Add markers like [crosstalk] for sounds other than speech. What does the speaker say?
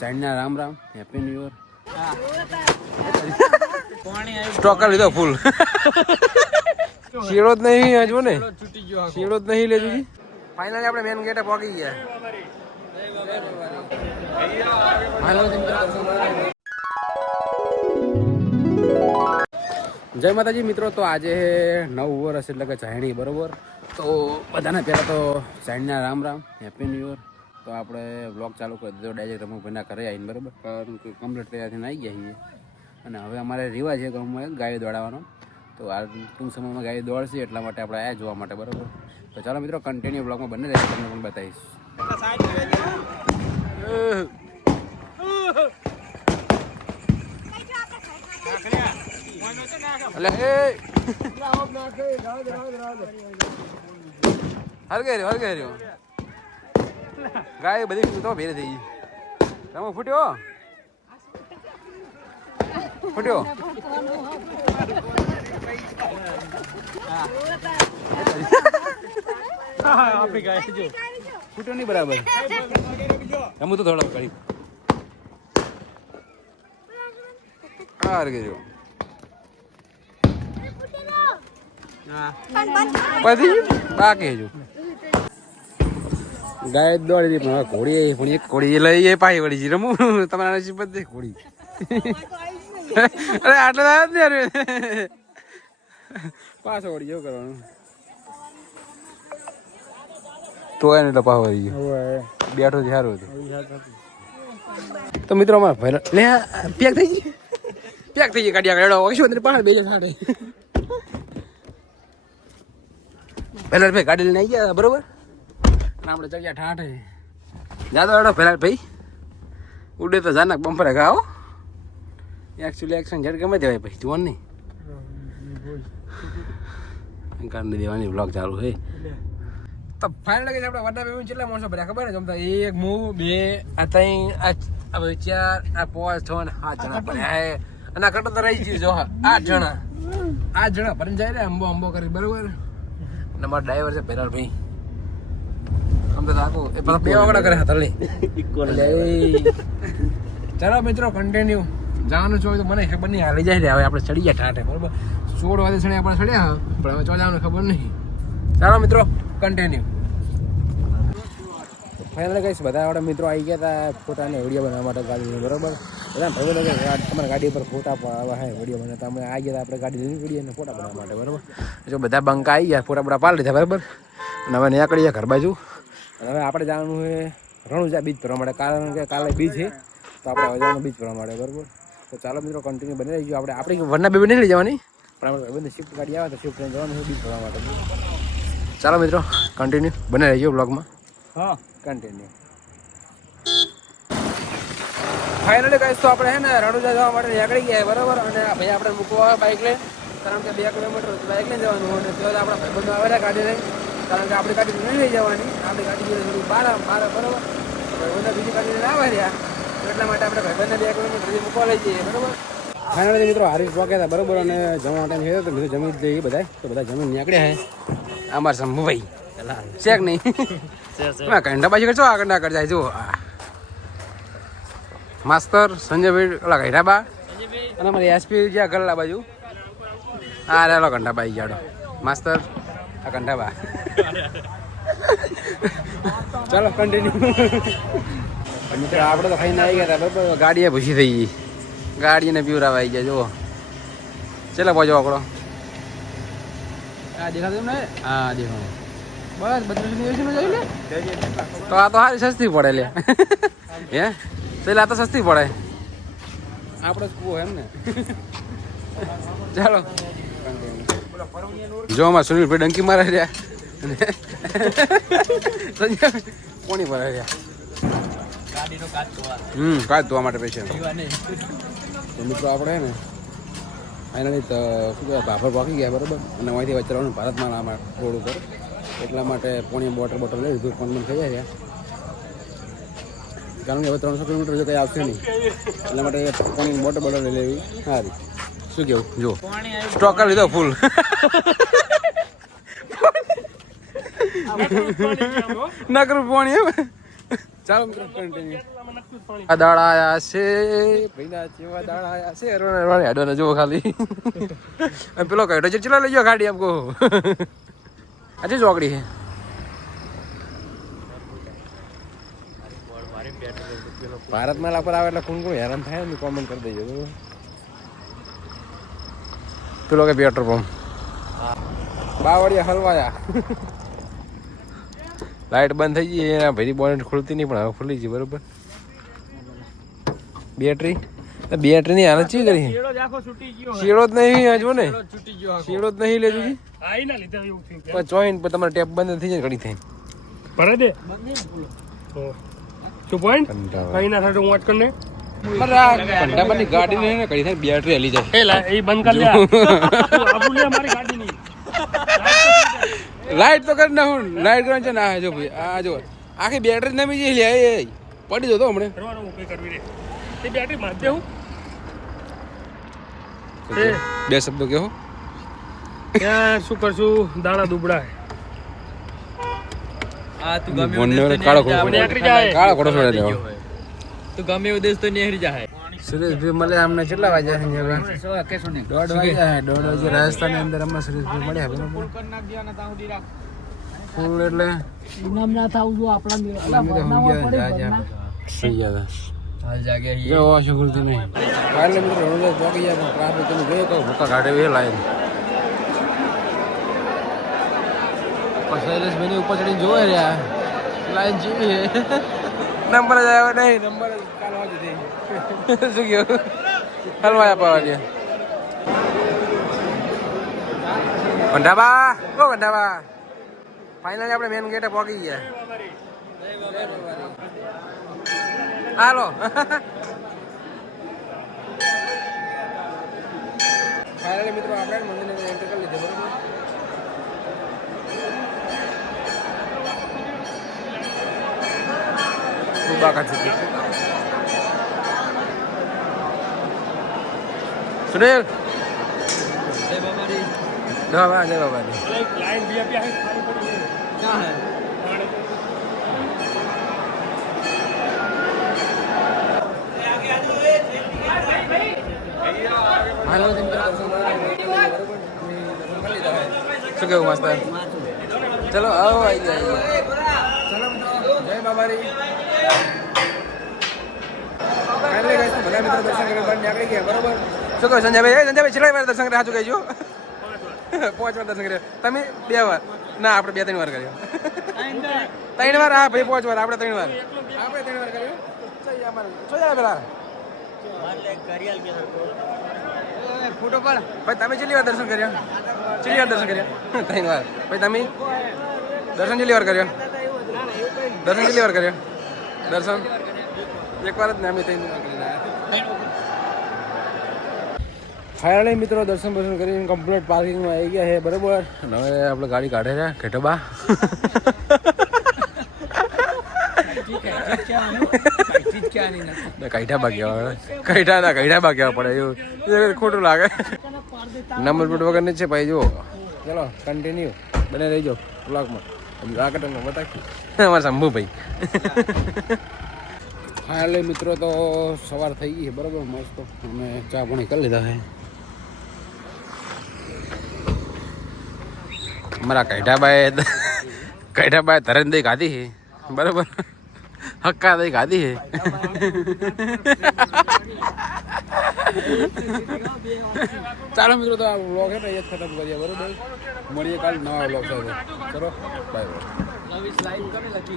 સાઈડના Ram Ram happy new year સ્ટોકર લીધો ફૂલ શીળો જ નહીં હજુ ને. શીળો જ નહીં લેજો ફાઇનલી આપણે મેન ગેટે પહોંચી ગયા. જય માતાજી મિત્રો, તો આજે નવ વર્ષ એટલે કે ચાહણી બરોબર? તો બધાને પહેલાં તો સાઈડના Ram Ram happy new year તો આપણે બ્લોગ ચાલુ કરી દીધો. ડાયરેક્ટ રમુભાઈના ઘરે આવીને બરાબર? કમ્પ્લીટ તૈયાર થઈને આવી ગયા છીએ. અને હવે અમારે રિવાજ છે ગામમાં ગાયો દોડાવવાનો. તો આ ટૂંક સમયમાં ગાય દોડશે એટલા માટે આપણે આવ્યા જોવા માટે બરાબર? તો ચાલો મિત્રો કન્ટિન્યુ બ્લોગમાં બંને રહેશે તમને પણ બતાવીશ. હર રહ્યો હર ગઈ રહ્યો. ગાય બધી તો ભેરે થઈ ગઈ. તમે ફૂટ્યો? ફૂટ્યો? આપણી ગાય જો. ફૂટ્યો નહીં બરાબર. રમું તો થોડો કરી કાર રહ્યો પછી? બાકી હજુ ગાય દોડી હતી પણ ઘોડી પણ એક ઘોડી લઈ એ પાઈ વળી છે રમું તમારા નસીબ જ ઘોડી. અરે આટલે આવ્યા જ નહીં અરે પાછો વળી જેવું કરવાનું? તો એને તો પાછો વળી ગયો. બેઠો છે સારું હતું તો મિત્રો અમારે ભાઈ લે પેક થઈ ગઈ. પેક થઈ ગઈ ગાડી આગળ. એડો ઓછો અંદર પાછળ બેજો સાડે પહેલા ભાઈ ગાડી લઈને આવી ગયા બરોબર? આપણે ચડ્યા ઠાઠે. જાદો એડો પહેલા ભાઈ. ઉડે તો જાનક બમ્પરે ગાઓ એકચ્યુઅલી એક્શન જડ ગમે તેવાય ભાઈ જોવાનું નહીં કાઢી દેવાની બ્લોગ ચાલુ છે. તો ફાઇનલ કે આપણે વડા બેબી કેટલા માણસો ભર્યા ખબર ને જમતા એક, મુ, બે, આ ત્રણ, આ હવે ચાર, આ પાંચ, છ ને સાત જણા ભર્યા હે અને આ કટો તો રહી ગયું જો આઠ જણા. આઠ જણા ભરીને જાય રે, અંબો અંબો કરી, બરોબર? અને મારો ડ્રાઈવર છે પેરાલ ભાઈ. આમ એ બધા બે વગડા કરે હતા લે. એટલે ચાલો મિત્રો કન્ટિન્યુ જવાનું છો તો મને ખબર નહીં હાલી જાય હવે આપણે ચડી ગયા ઠાઠે બરોબર? સોળ વાગે ચડ્યા આપણે ચડ્યા પણ હવે ચોદાવાનું ખબર નહીં. ચાલો મિત્રો કન્ટિન્યુ ફાઇનલ કહીશ બધા આપણા મિત્રો આવી ગયા હતા ફોટાને વીડિયો બનાવવા માટે ગાડી બરોબર? બધા ભાઈ કે ગા- તમારા ગાડી પર ફોટા પાડવા હે વીડિયો બનાવતા. અમે આવી ગયા આપણે ગાડી લઈને વીડિયો ફોટા બનાવવા માટે બરોબર? જો બધા બંકા આવી ગયા ફોટા બોટા પાડી લીધા બરાબર? અને હવે નીકળી ગયા ઘર બાજુ. અને હવે આપણે જવાનું છે રણુજા બીચ ભરવા માટે. કારણ કે કાલે બીજ છે તો આપણે હવે જવાનું બીચ ફરવા માટે બરાબર? તો ચાલો મિત્રો કન્ટિન્યુ બની રહીશું આપણે આપણી વરના બેબી નહીં લઈ જવાની. પણ આપણે ભાઈબંધની શિફ્ટ ગાડી આવે તો શિફ્ટ લઈને જવાનું બીજ ભરવા માટે. ચાલો મિત્રો કન્ટિન્યુ બની રહીશું બ્લોગમાં હા. કન્ટિન્યુ ફાઇનલી કહીશ તો આપણે હે ને રણુજા જવા માટે નીકળી ગયા બરાબર? અને ભાઈ આપણે મૂકવા બાઇક લઈ કારણ કે બે કિલોમીટર બાઇક લઈને જવાનું અને ત્યારે આપણા ભાઈબંધો આવેલા ગાડી લઈ કારણ કે આપણે ગાડી નહીં લઈ જવાની. આપણે ગાડી જોડે થોડું બહાર બહાર બરોબર. બીજી ગાડી લઈને આવ્યા એટલા માટે આપણે ભાઈબંધને બે કિલોમીટર ઘરે મૂકવા લઈ જઈએ, બરોબર? ફાઇનલી મિત્રો હારી પહોંચ્યા હતા, બરોબર, અને જમવા ટાઈમ છે તો મિત્રો જમી જ લઈએ બધા તો બધા જમીન નીકળ્યા છે અમાર શંભુભાઈ. શેક નહીં? ના કંઠા બાજુ કરશો? આગળ ના કર જાય જો આ. માસ્તર સંજયભાઈ, ઓલા ઘૈરાબા. અને અમારી એસપી જ્યાં ગલ્લા બાજુ. હા રેલો કંઠાબાઈ જાડો. માસ્તર, આ કંઠાબા ચાલો કન્ટિન્યુ મિત્રો આપણે તો ખાઈને આવી ગયા હતા ગાડીએ ભૂસી થઈ ગઈ. ગાડીને પીવરાવા આવી ગયા જુઓ. ચેલા પહોંચો આપણો? આ દેખાતું ને હા દેખાતું. બસ જોઈ તો આ તો સારી સસ્તી પડે લે. હે? પેલા આ તો સસ્તી પડે. આપણે કુવો એમ ને. ચાલો. જો અમાર સુનિલભાઈ ડંકી મારે રહ્યા. કોની ભરે જોવા હમ કાચ ધોવા માટે પૈસા તો મિત્રો આપણે ને એનાથી શું કહેવાય ભાફર પાકી ગયા બરાબર? અને અહીંથી વચ્ચે ભારતમાં આમાં રોડ ઉપર. એટલા માટે પોણી વોટર બોટલ લઈ લીધું પણ થઈ જાય કારણ કે હવે ત્રણસો કિલોમીટર જો કંઈ આવશે નહીં. એટલા માટે પોણી વોટર બોટલ લઈ લેવી. સારી શું કેવું? જો પાણી આવ્યું સ્ટોક લીધો ફૂલ. નકરું પાણી એમ. ચાલો આ દાડા આયા છે. ભાઈના જેવા આયા છે. ખાલી. પેલો કહેતો છે લઈ જાઓ ગાડી આપકો આજે ચોકડી છે. ભારતમાં લાપર આવે એટલે કોણ કોણ હેરાન થાય ને કોમેન્ટ કરી દેજો. પેલો કે પેટ્રોલ પંપ બાવળિયા હલવાયા. લાઈટ બંધ થઈ ગઈ એના ભાઈ બોનેટ ખુલતી નહીં પણ હવે ખુલી ગઈ બરોબર? બેટરી? બેટરી ની હાલત ચી કરી? કેળો જ આખો છૂટી ગયો શેડો જ નહીં આ જો ને? શીડો જ નહીં લેજો પણ જોઈન પણ તમારે ટેપ બંધ થઈ જાય ઘડી થઈ ભરે દે. તો. શું પોઈન્ટ કઈ ના થતું હું વાત કરને. ગાડી ને ઘણી થાય બેટરી હલી જાય એ બંધ કરી લે મારી ગાડીની. લાઈટ તો કરી નાખું લાઈટ કરવાનું છે ના જો ભાઈ આ જો. આખી બેટરી નમી જઈ લે એ પડી જતો હમણે. કરવાનો હું કઈ કરવી રે એ બેટરી માર હું. બે શબ્દો કહો. ત્યાં શું કરશું? દાણા દુબળા આ તું ગમે તો કાળો. કાળો છોડે ગમે એવું દેશ તો નહીં જાય સુરેશભાઈ મળે અમને કેટલા વાગ્યા છે દોઢ વાગ્યા છે દોઢ વાગે રાજસ્થાનની અંદર અમને સુરેશભાઈ મળ્યા બરાબર? ફૂલ એટલે? ઇનામ ના થાવું જો આપણા તો ગયા ગયા હાલ જાગે જો આ ખુલતી નહીં. કાલે મિત્રો ગયા ટ્રાફિક તમે જોયો તો ભૂકા કાઢે એ લાઈન. પણ શૈલેષભાઈ ની ઉપર ચડીને જોવે રહ્યા. લાઈન જેવી નંબર જ આવ્યો નહીં નંબર જ કાલ વાગે થઈ શું કહ્યું હલવાયા પાવા દે કંઢાબા ઓ કંઢાબા ફાઇનલી આપણે મેન ગેટે પહોંચી ગયા હાલો ફાઇનલી મિત્રો આપણે મંદિરને કાઢી સુનિલ? જય બાબારી જય બાબા જય બાબાજી લાઈન બી આપી આ ખાલી પડી છે. ક્યાં હે હાલો શું કેવું, માસ્તર? ચલો, આવો આવી ગયા. ચલો, જય બાબારી. બધા મિત્રો દર્શન કરવા નીકળી ગયા બરોબર? શું કહો સંજયભાઈ? સંજયભાઈ છેલ્લા વાર દર્શન કર્યા સાચું કહેજો. પાંચ વાર દર્શન કર્યા. તમે બે વાર. ના આપણે બે ત્રણ વાર કર્યો. ત્રણ વાર? હા ભાઈ પાંચ વાર. આપણે ત્રણ વાર. આપણે ત્રણ વાર કર્યો? જાય પેલા. ફોટો ભાઈ તમે કેટલી વાર દર્શન કર્યા? કેટલી વાર દર્શન કર્યા? ત્રણ વાર. ભાઈ તમે દર્શન કેટલી વાર કર્યા? દર્શન કેટલી વાર કર્યા? દર્શન? એક વાર જ નામે થઈને ફાઇનલી મિત્રો દર્શન દર્શન કરીને કમ્પ્લીટ પાર્કિંગમાં આવી ગયા છે બરોબર? હવે આપણે ગાડી કાઢે છે ખેટોબા કઈઠા ભાગ્યા કઈઠા ના કઈઠા ભાગ્યા પડે એવું ખોટું લાગે. નંબર પ્લેટ વગર છે ભાઈ જુઓ. ચલો કન્ટિન્યુ બને રહીજો બ્લોગમાં આગળ તમને બતાવી [laughs] અમારા શંભુભાઈ. ફાઇનલી મિત્રો તો સવાર થઈ ગઈ છે બરોબર મસ્ત. અમે ચા પાણી કરી લીધા છે. અમારા કૈઠાબાઈ કૈઠાબાઈ તરણ દઈ ખાધી છે. બરોબર? હક્કા દઈ ખાધી છે. ચાલો મિત્રો, તો આ વ્લોગ હે ને, એ જ ખતમ કરીએ, બરોબર? મળીએ કાલ નવા વ્લોગ સાથે. ચલો બાય બાય